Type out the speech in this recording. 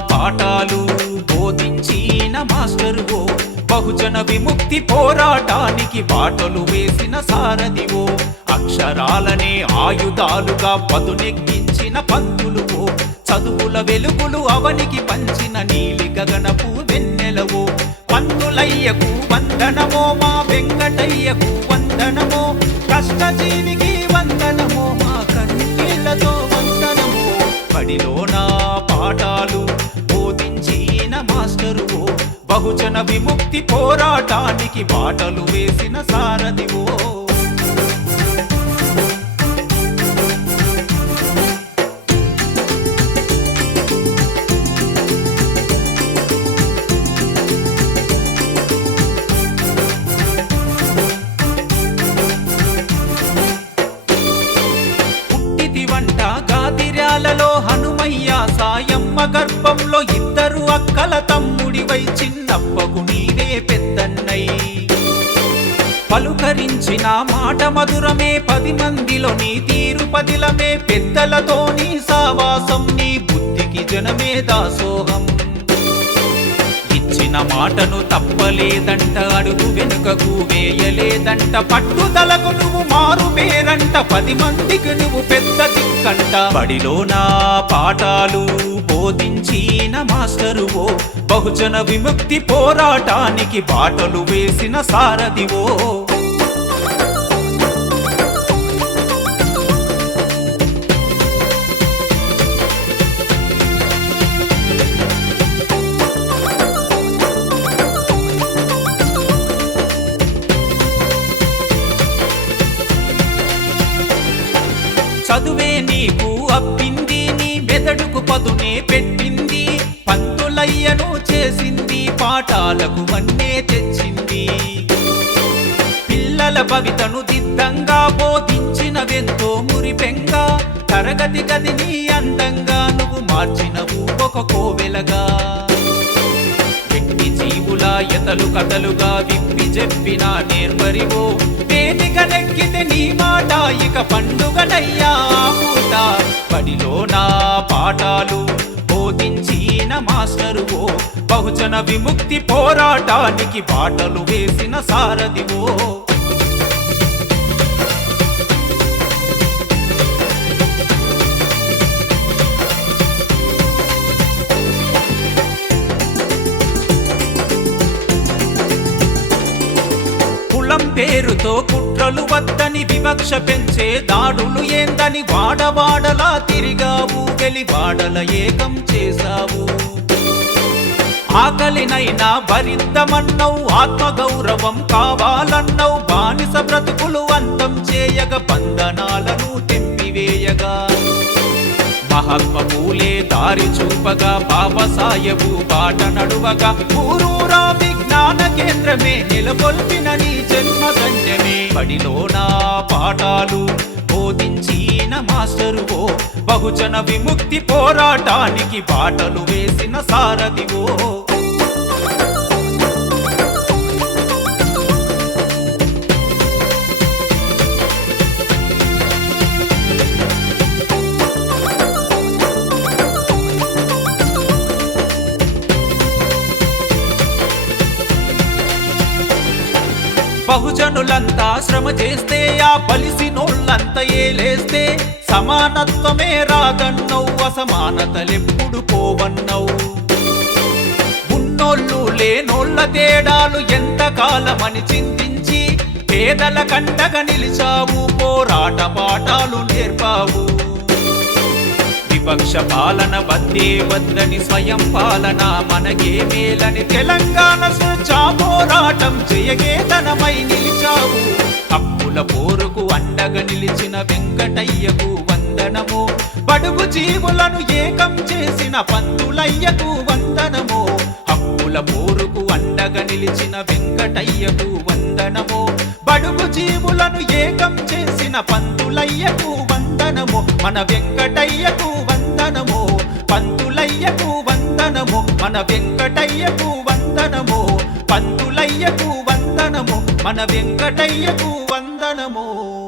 పాఠాలు బోధించిన మాస్టరువో బహుజన విముక్తి పోరాటానికి బాటలు వేసిన సారథివో అక్షరాలనే ఆయుధాలుగా పదునెక్కించిన పంతులువో చదువుల వెలుగులు అవనికి పంచిన నీలి గగనపు వెన్నెలవో పంతులయ్యకు వందనమో మా వెంకటయ్యకు వందనమో. కష్టజీవికి వందనమో మా కన్నీళ్ళతో వందనమో. పడిలో నా పాఠాలు బహుజన విముక్తి పోరాటానికి బాటలు వేసిన సారథివో పుట్టితి వంట గాదిర్యాలలో హనుమయ్య సాయమ్మ గర్భంలో ఇద్దరు అక్కల తమ్ముడివై చిన్నప్పకు పలుకరించిన మాట మధురమే. పది మందిలో నీ తీరు పదిలమే. పెద్దలతో నీ సావాసం నీ బుద్ధికి జనమే దాసోహం. నా మాటను తప్పలేదంట అడుగు వెనుకకు వేయలేదంట. పట్టుదలకు నువ్వు మారు పేరంట పది మందికి నువ్వు పెద్ద దిక్కంట. బడిలో నా పాఠాలు బోధించిన మాస్టరువో బహుజన విముక్తి పోరాటానికి బాటలు వేసిన సారథివో. చదువే నీకు అప్పింది నీ మెదడుకు పదునే పెట్టింది. పంతులయ్యను చేసింది పాఠాలకు వన్నే తెచ్చింది. పిల్లల భవితను దిద్దంగా బోధించినవెంతో మురిపెంగా. తరగతి గదిని అందంగా నువ్వు మార్చినవు ఒక కోవెలగా. వ్యక్తి జీవుల ఎతలు కథలుగా విప్పి చెప్పినా నేర్పరివో వేదిక నెక్కితే నీ మాట ఇక పండుగనయ్యా పాఠాలు బోధించిన మాస్టరువో బహుజన విముక్తి పోరాటానికి బాటలు వేసిన సారథివో కులం పేరుతో కుట్రలు వద్దని వివక్ష పెంచే దాడులు ఏందని వాడవాడలా తిరిగావు వెలివాడల ఏకం చేశావు. ఆకలినైనా భరిద్దామన్నవు ఆత్మగౌరవం కావాలన్నవు బానిస బ్రతుకులు అంతం చేయగ బంధనాలు మహాత్మ దారి చూపగా బాబసాయబు బాట నడువగా. ఊరూరా విజ్ఞాన కేంద్రమే నెలకొల్పిన నీ జన్మ ధన్యమే బడిలో నా పాఠాలు బోధించిన మాస్టరువో బహుజన విముక్తి పోరాటానికి బాటలు వేసిన సారథివో. బహుజనులంతా శ్రమ చేస్తే ఆ బలిసినోళ్ళంతా ఏలేస్తే సమానత్వమే రాదన్నవు అసమానతలెప్పుడు పోవన్నవు. ఉన్నోళ్ళు లేనోళ్ళ తేడాలు ఎంత కాలమని చింతించి పేదల కంటగా నిలిచావు పోరాట పాఠాలు నేర్పావు. విపక్ష పాలన వద్దే వద్దని స్వయం పాలన మనకే మేలని తెలంగాణ స్వచ్ఛా పోరాటం చేయగేతనమై నిలిచావు. అప్పుల పోరుకు అండగా నిలిచిన వెంకటయ్యకు వందనము. బడుగు జీవులను ఏకం చేసిన పంతులయ్యకు వందనము. అప్పుల పోరుకు అండగా నిలిచిన వెంకటయ్యకు వందనము. బడుగు జీవులను ఏకం చేసిన పంతులయ్యకు వందనము. మన వెంకటయ్యకు మన వెంకటయ్యకు వందనము. పంతులయ్యకు వందనము. మన వెంకటయ్యకు వందనము.